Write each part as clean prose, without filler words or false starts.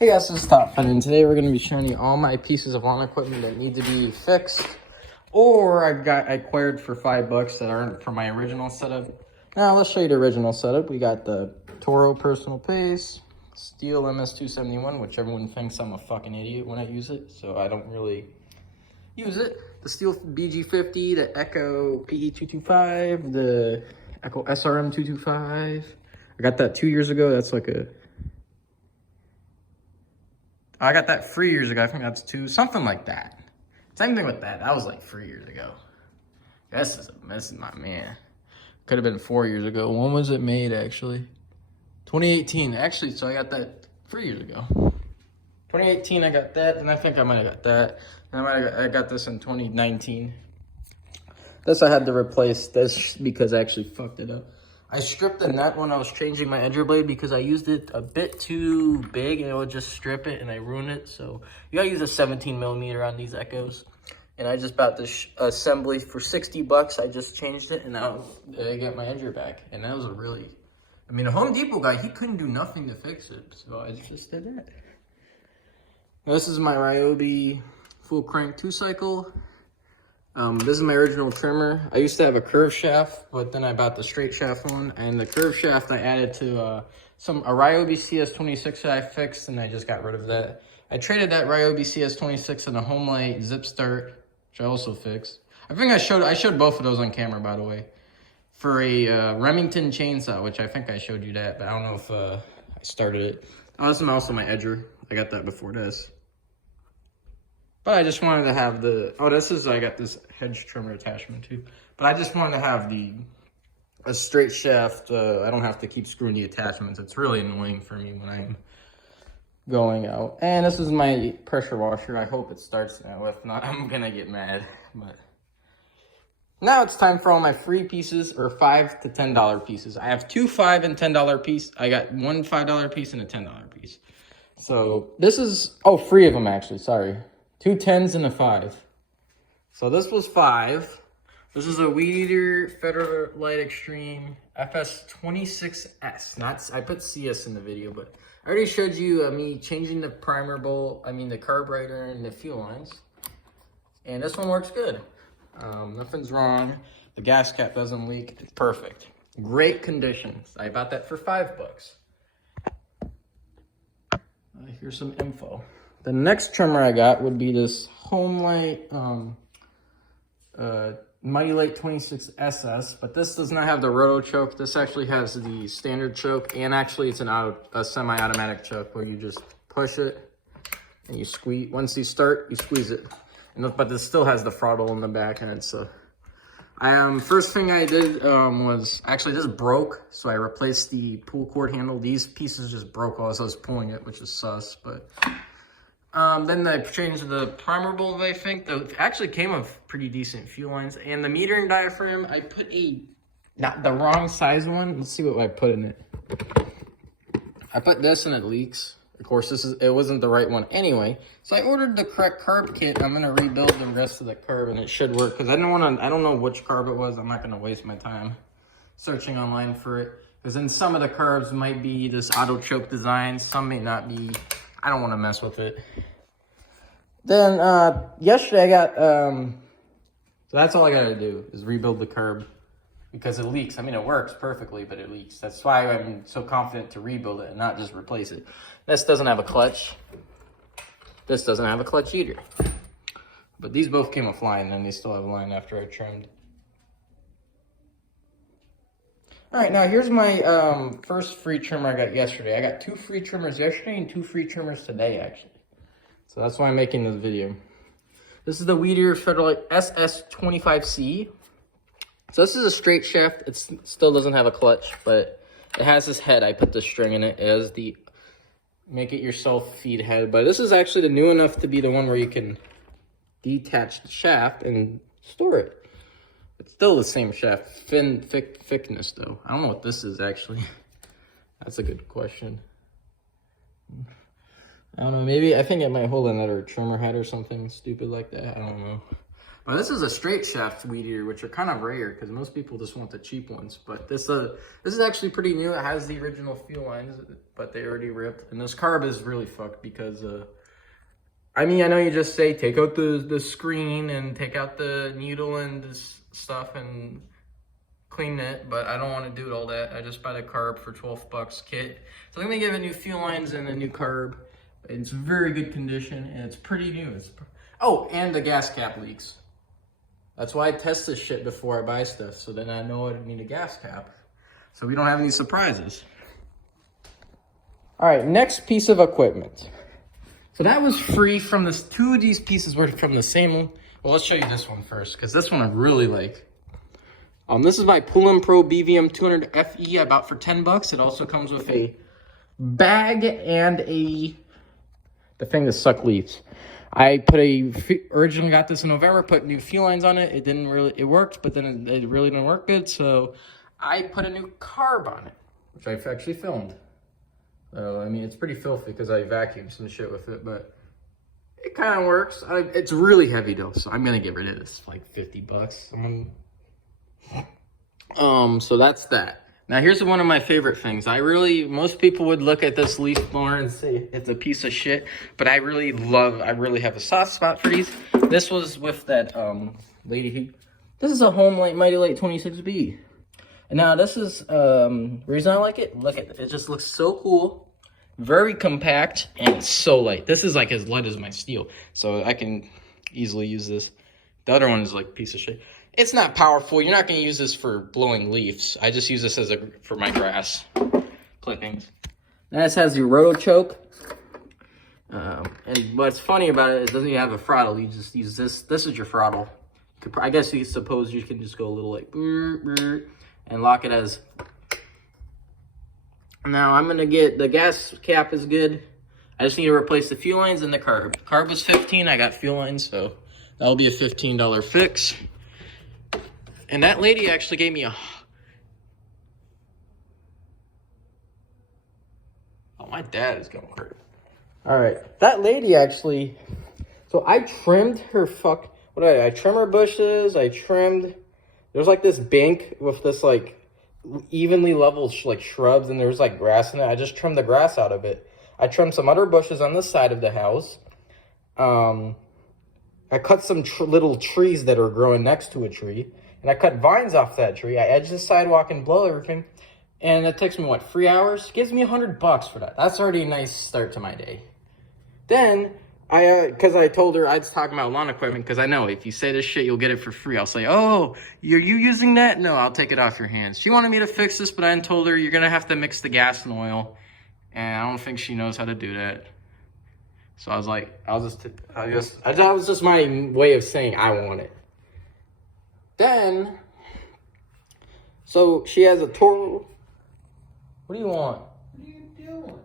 Hey guys, this is Top Fun, and today we're going to be showing you all my pieces of lawn equipment that need to be fixed, or I acquired for $5 that aren't from my original setup. Now let's show you the original setup. We got the Toro Personal Pace, Steel MS271, which everyone thinks I'm a fucking idiot when I use it, so I don't really use it. The Steel BG50, the Echo PE225, the Echo SRM225. I got that 2 years ago. That's like I got that 3 years ago. I think that's something like that. Same thing with that. That was like 3 years ago. This is my man. Could have been 4 years ago. When was it made, actually? 2018. Actually, so I got that 3 years ago. 2018, I got that, and I think I might have got that. And I got this in 2019. This I had to replace this because I actually fucked it up. I stripped the nut when I was changing my edger blade because I used it a bit too big and it would just strip it and I ruined it. So you gotta use a 17mm on these Echoes. And I just bought this assembly for $60. I just changed it and now I got my edger back. And that was a Home Depot guy, he couldn't do nothing to fix it. So I just did that. Now, this is my Ryobi full crank 2-cycle. This is my original trimmer. I used to have a curved shaft, but then I bought the straight shaft one, and the curved shaft I added to a Ryobi CS26 that I fixed, and I just got rid of that. I traded that Ryobi CS26 and a Homelite Zip Start, which I also fixed. I think I showed both of those on camera, by the way, for a Remington chainsaw, which I think I showed you that, but I don't know if I started it. Oh, this is also my edger. I got that before this. But I just wanted to have I got this hedge trimmer attachment too. But I just wanted to have a straight shaft. I don't have to keep screwing the attachments. It's really annoying for me when I'm going out. And this is my pressure washer. I hope it starts now. If not, I'm gonna get mad. But now it's time for all my free pieces, or $5 to $10 pieces. I have two $5 and $10 piece. I got one $5 piece and a $10 piece. So this is, three of them actually, sorry. Two 10s and a 5. So this was 5. This is a Weed Eater Federalite Extreme FS26S. I put CS in the video, but I already showed you me changing the primer bowl, the carburetor and the fuel lines. And this one works good. Nothing's wrong. The gas cap doesn't leak. It's perfect. Great condition. I bought that for $5. Here's some info. The next trimmer I got would be this Homelite Mighty Lite 26SS, but this does not have the roto choke. This actually has the standard choke, and actually it's a semi-automatic choke where you just push it and you squeeze. Once you start, you squeeze it. But this still has the throttle in the back, and it's first thing I did was actually this broke, so I replaced the pull cord handle. These pieces just broke while I was pulling it, which is sus, but. Then I changed the primer bowl, I think. It actually came with pretty decent fuel lines. And the metering diaphragm, I put not the wrong size one. Let's see what I put in it. I put this and it leaks. Of course, it wasn't the right one anyway. So I ordered the correct carb kit. I'm going to rebuild the rest of the carb and it should work. Because I don't know which carb it was. I'm not going to waste my time searching online for it. Because then some of the carbs might be this auto choke design. Some may not be. I don't want to mess with it. Then, yesterday I got, so that's all I got to do is rebuild the curb because it leaks. It works perfectly, but it leaks. That's why I'm so confident to rebuild it and not just replace it. This doesn't have a clutch. This doesn't have a clutch either. But these both came with line, and they still have a line after I trimmed. All right, now here's my first free trimmer I got yesterday. I got 2 free trimmers yesterday and 2 free trimmers today, actually. So that's why I'm making this video. This is the Weed Eater Federalite SS25C. So this is a straight shaft. It still doesn't have a clutch, but it has this head. I put the string in it as the make it yourself feed head. But this is actually the new enough to be the one where you can detach the shaft and store it. It's still the same shaft, thickness though. I don't know what this is actually. That's a good question. I don't know, maybe, I think it might hold another trimmer head or something stupid like that. I don't know. Well, this is a straight shaft weed eater, which are kind of rare because most people just want the cheap ones. But this is actually pretty new. It has the original fuel lines, but they already ripped. And this carb is really fucked because, I mean, I know you just say take out the screen and take out the needle and this stuff and clean it, but I don't want to do all that. I just buy the carb for 12 bucks kit. So I'm gonna give it new fuel lines and a new carb. It's very good condition and it's pretty new. Oh, and the gas cap leaks. That's why I test this shit before I buy stuff, so then I know I need a gas cap, so we don't have any surprises. All right, next piece of equipment. So that was free from this. 2 of these pieces were from the same one. Well, let's show you this one first, because this one I really like. This is my Poulan Pro BVM 200 FE I bought for 10 bucks. It also comes with a bag and the thing to suck leaves. I originally got this in November, put new fuel lines on it. It worked, but then it really didn't work good. So I put a new carb on it, which I've actually filmed. I mean, it's pretty filthy because I vacuumed some shit with it, but it kind of works. It's really heavy though, so I'm gonna get rid of this, like 50 bucks. So that's that. Now here's one of my favorite things. Most people would look at this leaf blower and say it's a piece of shit, but I really have a soft spot for these. This was with that lady. This is a Homelite Mighty Light 26B. And now this is reason I like it. Look at it, it just looks so cool, very compact, and it's so light. This is like as light as my steel, so I can easily use this. The other one is like a piece of shit. It's not powerful. You're not going to use this for blowing leaves. I just use this for my grass clippings. Now this has your roto choke. And what's funny about it is it doesn't even have a throttle. You just use this. This is your throttle. I guess you suppose you can just go a little like and lock it as. Now I'm going to get the gas cap is good. I just need to replace the fuel lines and the carb. Carb was $15. I got fuel lines, so that'll be a $15 fix. And that lady actually gave me Oh, my dad is going crazy. All right, that lady actually. So I trimmed her I trimmed her bushes. There's like this bank with this like evenly leveled like shrubs, and there's like grass in it. I just trimmed the grass out of it. I trimmed some other bushes on this side of the house. I cut some little trees that are growing next to a tree. And I cut vines off that tree. I edged the sidewalk and blow everything. And it takes me, what, 3 hours? Gives me $100 for that. That's already a nice start to my day. Then, because I told her, I was talking about lawn equipment, because I know if you say this shit, you'll get it for free. I'll say, oh, are you using that? No, I'll take it off your hands. She wanted me to fix this, but I told her, you're going to have to mix the gas and oil. And I don't think she knows how to do that. So I was like, that was just my way of saying I want it. Then, so she has a Toro. What do you want? What are you doing?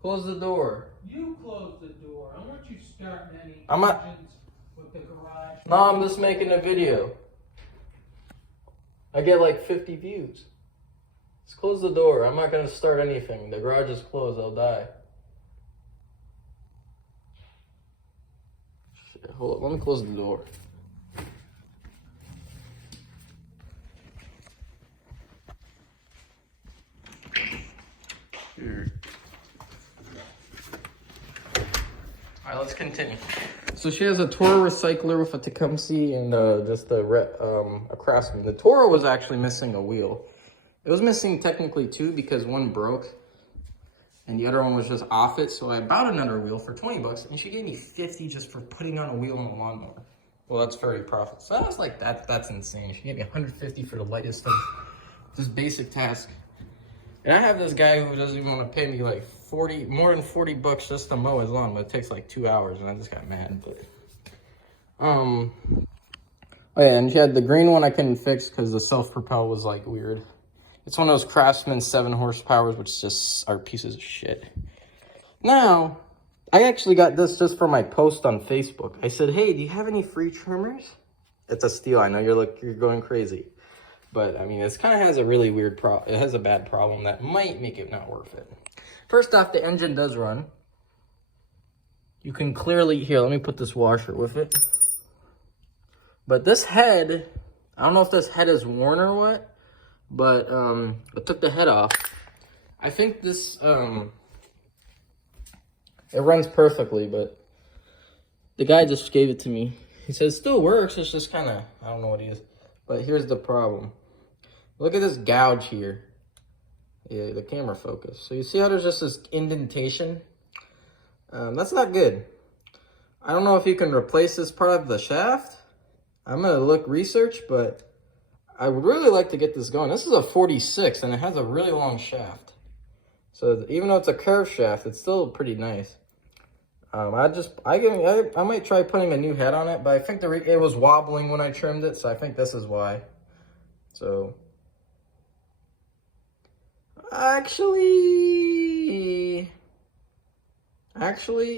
Close the door. You close the door. I want you starting any engines with the garage. No, I'm just making a video. I get like 50 views. Just close the door. I'm not going to start anything. The garage is closed. I'll die. Shit, hold up. Let me close the door. Here. All right, let's continue. So she has a Toro recycler with a Tecumseh and just a Craftsman. The Toro was actually missing a wheel. It was missing technically two because one broke and the other one was just off it. So I bought another wheel for 20 bucks and she gave me 50 just for putting on a wheel on the lawnmower. Well, that's very profitable. So I was like, that's insane. She gave me 150 for the lightest thing. Just basic task. And I have this guy who doesn't even want to pay me like more than 40 bucks just to mow his lawn, but it takes like 2 hours, and I just got mad. But oh yeah, and she had the green one I couldn't fix because the self-propel was like weird. It's one of those Craftsman 7 horsepower, which just are pieces of shit. Now, I actually got this just for my post on Facebook. I said, hey, do you have any free trimmers? It's a steal. I know you're going crazy. But, I mean, it kind of has a really weird problem. It has a bad problem that might make it not worth it. First off, the engine does run. You can clearly... Here, let me put this washer with it. But this head, I don't know if this head is worn or what, but I took the head off. I think this, it runs perfectly, but the guy just gave it to me. He says it still works, it's just kind of, I don't know what he is. But here's the problem. Look at this gouge here. Yeah, the camera focus. So you see how there's just this indentation? That's not good. I don't know if you can replace this part of the shaft. I'm gonna research, but I would really like to get this going. This is a 46 and it has a really long shaft. So even though it's a curved shaft, it's still pretty nice. I might try putting a new head on it, but I think it was wobbling when I trimmed it, so I think this is why. So actually,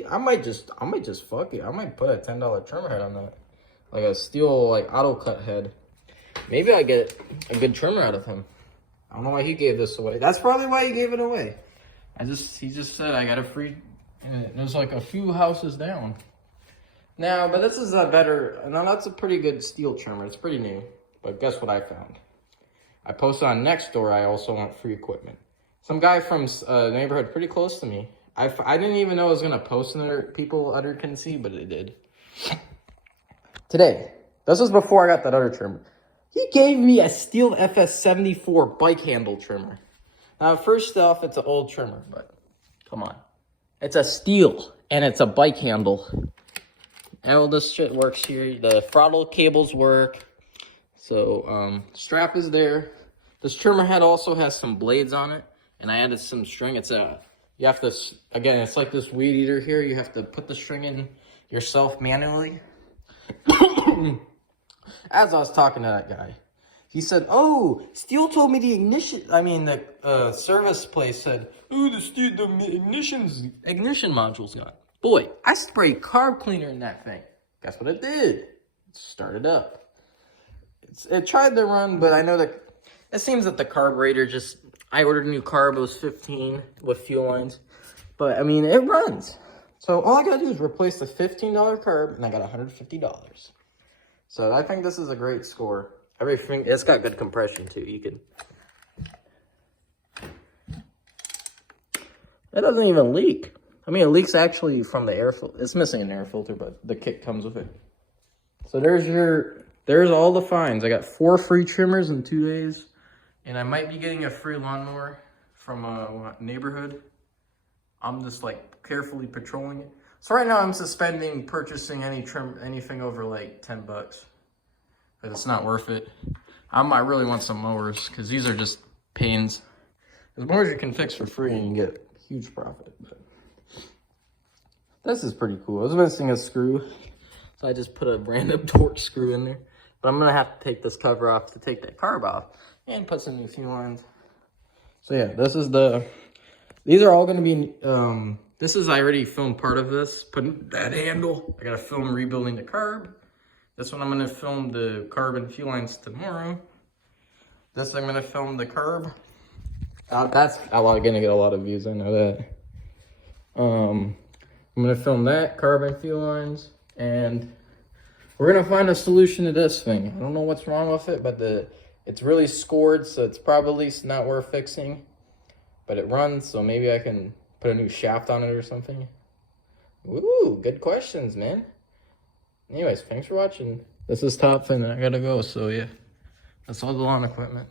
I might just fuck it. I might put a $10 trimmer head on that. Like a steel, like auto cut head. Maybe I get a good trimmer out of him. I don't know why he gave this away. That's probably why he gave it away. He just said I got a free, and it was like a few houses down. Now, but this is a better, now that's a pretty good steel trimmer. It's pretty new. But guess what I found? I posted on Nextdoor, I also want free equipment. Some guy from a neighborhood pretty close to me. I didn't even know I was gonna post in there people other can see, but it did. Today, this was before I got that other trimmer. He gave me a Stihl FS74 bike handle trimmer. Now, first off, it's an old trimmer, but come on. It's a Stihl, and it's a bike handle. And all this shit works here. The throttle cables work. So, strap is there. This trimmer head also has some blades on it, and I added some string. You have to, again, it's like this weed eater here. You have to put the string in yourself manually. As I was talking to that guy, he said, oh, Stihl told me the service place said, oh, the ignition module's gone. Boy, I sprayed carb cleaner in that thing. Guess what it did? It started up. It tried to run, but I know that it seems that the carburetor I ordered a new carb, it was 15 with fuel lines. But, I mean, it runs. So all I gotta do is replace the $15 carb, and I got $150. So I think this is a great score. Everything, it's got good compression too. It doesn't even leak. I mean, it leaks actually from the air filter. It's missing an air filter, but the kit comes with it. So there's all the finds. I got 4 free trimmers in 2 days, and I might be getting a free lawnmower from a neighborhood. I'm just like carefully patrolling it. So right now I'm suspending purchasing anything over like $10, because it's not worth it. I really want some mowers, because these are just pains. Because mowers you can fix for free and you get huge profit. But this is pretty cool. I was missing a screw, so I just put a random Torx screw in there. But I'm gonna have to take this cover off to take that carb off and put some new fuel lines. So yeah, these are all gonna be, I already filmed part of this, putting that handle. I gotta film rebuilding the carb. This one I'm gonna film the carb and fuel lines tomorrow. This I'm gonna film the carb. That's gonna get a lot of views, I know that. I'm gonna film that, carb and fuel lines, and we're gonna find a solution to this thing. I don't know what's wrong with it, but it's really scored, so it's probably not worth fixing. But it runs, so maybe I can put a new shaft on it or something. Ooh, good questions, man. Anyways, thanks for watching. This is Top Fin, and I gotta go, so yeah. That's all the lawn equipment.